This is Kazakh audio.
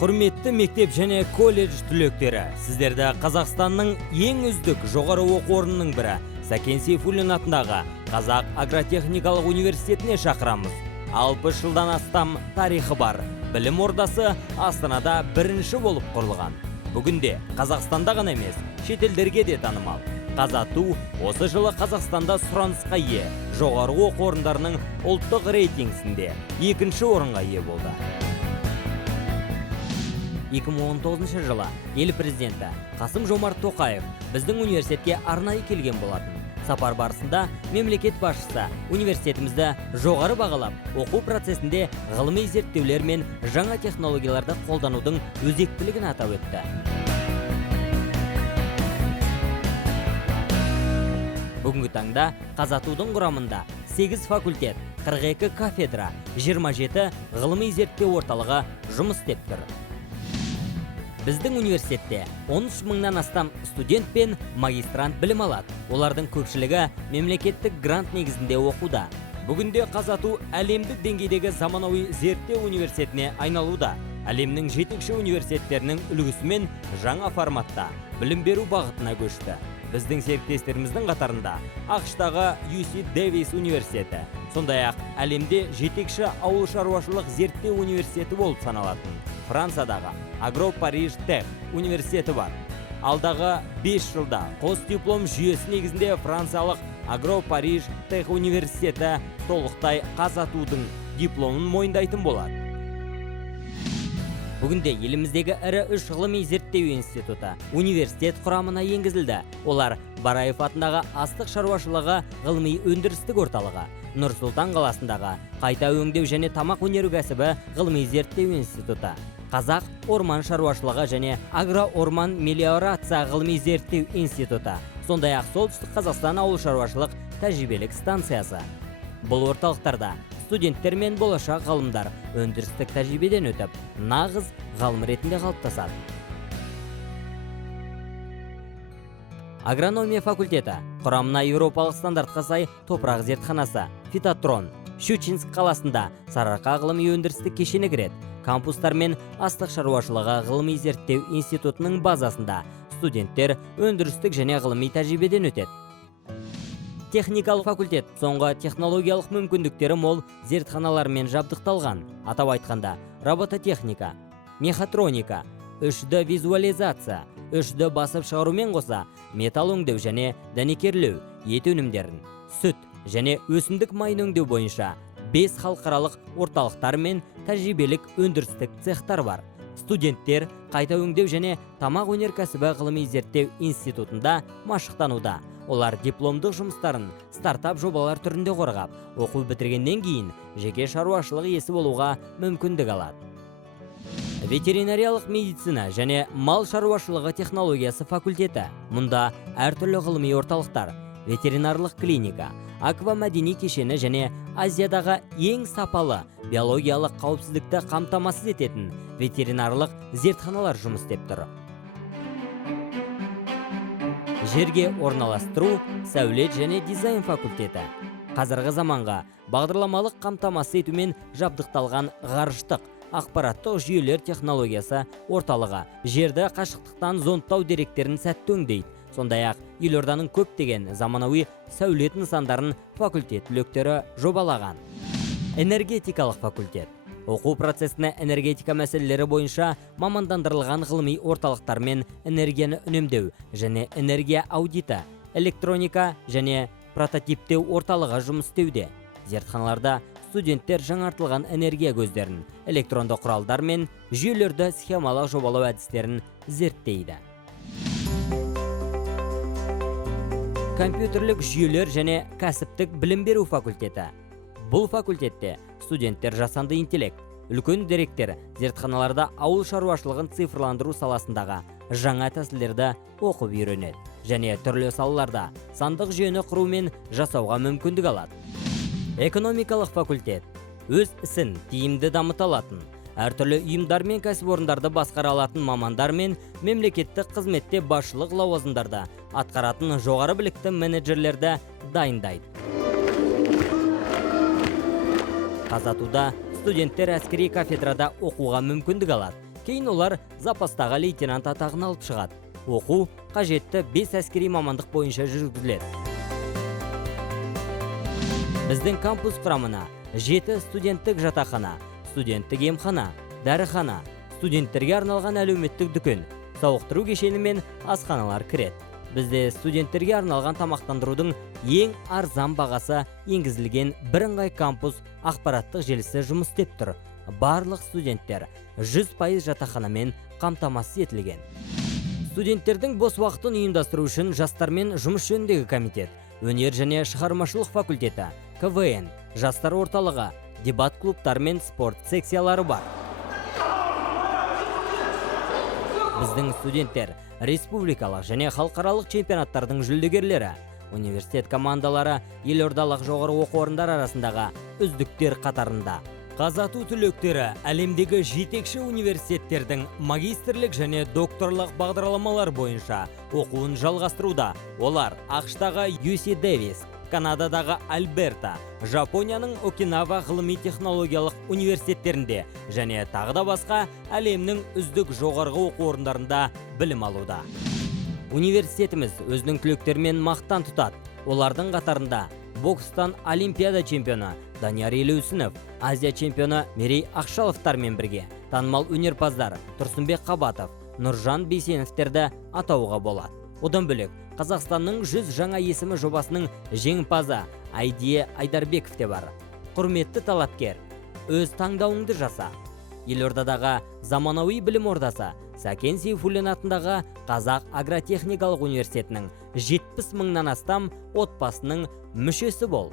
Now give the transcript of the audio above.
Құрметті мектеп және колледж түлектері, сіздерді Қазақстанның ең үздік жоғары оқу орнының бірі Сәкен Сейфуллин атындағы Қазақ агротехникалық университетіне шақырамыз. 60 жылдан астам тарихы бар. Білім ордасы Астанада бірінші болып құрылған. Бүгінде Қазақстанда ғана емес, шетелдерге де танымал. Қазату осы жылы Қазақстанда сұранысқа ие жоғары оқу орындарының ұлттық рейтингісінде екінші орынға ие болды. 2019 жылы ел президенті Қасым-Жомарт Тоқаев біздің университетке арнайы келген болатын. Сапар барысында мемлекет басшысы университетімізді жоғары бағалап, оқу процесінде ғылыми зерттеулер мен жаңа технологияларды қолданудың өзектілігін атап өтті. Бүгінгі таңда Қазатудың құрамында 8 факультет, 42 кафедра, 27 ғылыми зерттеу орталығы жұмыс істеп тұр. Біздің университетте 13 мыңнан астам студент пен магистрант білім алады. Олардың көпшілігі мемлекеттік грант негізінде оқуда. Бүгінде Қазату әлемдік деңгейдегі заманауи зерттеу университетіне айналуда. Әлемнің жетекші университеттерінің үлгісімен жаңа форматта білім беру бағытына көшті. Біздің серіктестеріміздің қатарында ақш-тағы UC Davis университеті, сондай-ақ әлемде жетекші ауыл шаруашылық зерттеу университеті болып саналатын Франциядағы Агро Париж Тех университеті бар. Алдағы 5 жылда қос диплом жүйесі негізінде франциялық Агро Париж Тех университеті толықтай Қазатудың дипломын мойындайтын болады. Бүгінде еліміздегі ірі 3 ғылыми зерттеу институты университет құрамына енгізілді. Олар Бараев атындағы астық шаруашылығы ғылыми өндірістік орталығы, Нұр-Сұлтан қаласындағы қайта өңдеу және тамақ өнеркәсібі ғылыми зерттеу институты, Қазақ орман шаруашылығы және агро-орман мелиорация ғылыми зерттеу институты, сондай-ақ Солтүстік Қазақстан ауыл шаруашылық тәжірибелік станциясы. Бұл орталықтарда студенттер мен болашақ ғалымдар өндірістік тәжірибеден өтіп, нағыз ғалым ретінде қалыптасады. Агрономия факультеті құрамына еуропалық стандартқа сай топырақ зертханасы, фитотрон, Щучинск қаласында Сарыарқа ғылыми өндірістік кешені кіреді. Кампустар мен астық шаруашылығы ғылыми зерттеу институтының базасында студенттер өндірістік және ғылыми тәжірибеден өтеді. Техникалық факультет соңғы технологиялық мүмкіндіктері мол зертханалармен жабдықталған. Атап айтқанда, робототехника, мехатроника, 3D визуализация, 3D басып шығарумен қоса металл өңдеу және дәнекерлеу, ет өнімдерін, сүт және өсімдік майын өңдеу бойынша 5 халықаралық орталықтар мен тәжірибелік өндірістік цехтар бар. Студенттер қайта өңдеу және тамақ өнеркәсібі ғылыми зерттеу институтында машықтануда. Олар дипломдық жұмыстарын стартап жобалар түрінде қорғап, оқу бітіргеннен кейін жеке шаруашылық иесі болуға мүмкіндік алады. Ветеринариялық медицина және мал шаруашылығы технологиясы факультеті. Мұнда әртүрлі ғылыми орталықтар, ветеринарлық клиника, аквамәдени кешені және Азиядағы ең сапалы биологиялық қауіпсіздікті қамтамасыз ететін ветеринарлық зертханалар жұмыс істеп тұр. Жерге орналастыру, сәулет және дизайн факультеті. Қазіргі заманға бағдарламалық қамтамасыз етумен жабдықталған ғарыштық ақпараттық жүйелер технологиясы орталығы жерді қашықтықтан зондтау деректерін сәтті өңдейді. Сондай-ақ елорданың көптеген заманауи сәулет нысандарын факультет түлектері жобалаған. Энергетикалық факультет. Оқу процесіне энергетика мәселелері бойынша мамандандырылған ғылыми орталықтармен энергияны үнемдеу және энергия аудиты, электроника және прототиптеу орталығы жұмыс істеуде. Зертханаларда студенттер жаңартылған энергия көздерін, электронды құралдар мен жүйелерді схемалық жобалау әдістерін зерттейді. Компьютерлік жүйелер және кәсіптік білім беру факультеті. Бұл факультетте студенттер жасанды интеллект, үлкен деректер, зертханаларда ауыл шаруашылығын цифрландыру саласындағы жаңа тәсілдерді оқып үйренеді және түрлі салаларда сандық жүйені құру мен жасауға мүмкіндік алады. Экономикалық факультет өз ісін тиімді дамыта алатын, әртүрлі ұйымдар мен кәсіпорындарды басқара алатын мамандар мен мемлекеттік қызметте басшылық лауазымдарда атқаратын жоғары білікті менеджерлерді дайындайды. Қазатуда студенттер әскери кафедрада оқуға мүмкіндік алады. кейін олар запастағы лейтенант атағын алып шығады. Оқу қажетті 5 әскери мамандық бойынша жүргізіледі. Біздің кампус құрамына 7 студенттік жатақхана, студенттік емхана, дәріхана, студенттерге арналған әлеуметтік дүкен, сауықтыру кешені мен асханалар кіреді. Бізде студенттерге арналған тамақтандырудың ең арзан бағасы енгізілген бірыңғай кампус ақпараттық желісі жұмыс істеп тұр. Барлық студенттер 100% жатақханамен қамтамасыз етілген. Студенттердің бос уақытын ұйымдастыру үшін жастармен жұмыс жөніндегі комитет, өнер және шығармашылық факультеті, КВН, жастар орталығы, дебат клубтар мен спорт секциялары бар. Біздің студенттер республикалық және халықаралық чемпионаттардың жүлдегерлері, университет командалары елордалық жоғары оқу орындары арасындағы үздіктер қатарында. Қазату түлектері әлемдегі жетекші университеттердің магистрлік және докторлық бағдарламалар бойынша оқуын жалғастыруда. Олар ақштағы UC Davis, Канададағы Альберта, Жапонияның Окинава ғылыми-технологиялық университеттерінде және тағы да басқа әлемнің үздік жоғарғы оқу орындарында білім алуда. Университетіміз өзінің түлектерімен мақтан тұтады. Олардың қатарында бокстан Олимпиада чемпионы Данияр Елеусінов, Азия чемпионы Мерей Ақшаловтармен бірге танымал өнерпаздар Тұрсынбек Қабатов, Нұржан Бейсеновтерді атауға болады. Одан бөлек Қазақстанның 100 жаңа есімі жобасының жеңімпазы Айдие Айдарбеков те бар. Құрметті талапкер, өз таңдауыңды жаса. Елордадағы заманауи білім ордасы Сәкен Сейфуллин атындағы Қазақ агротехникалық университетінің 70 мыңнан астам отбасының мүшесі бол.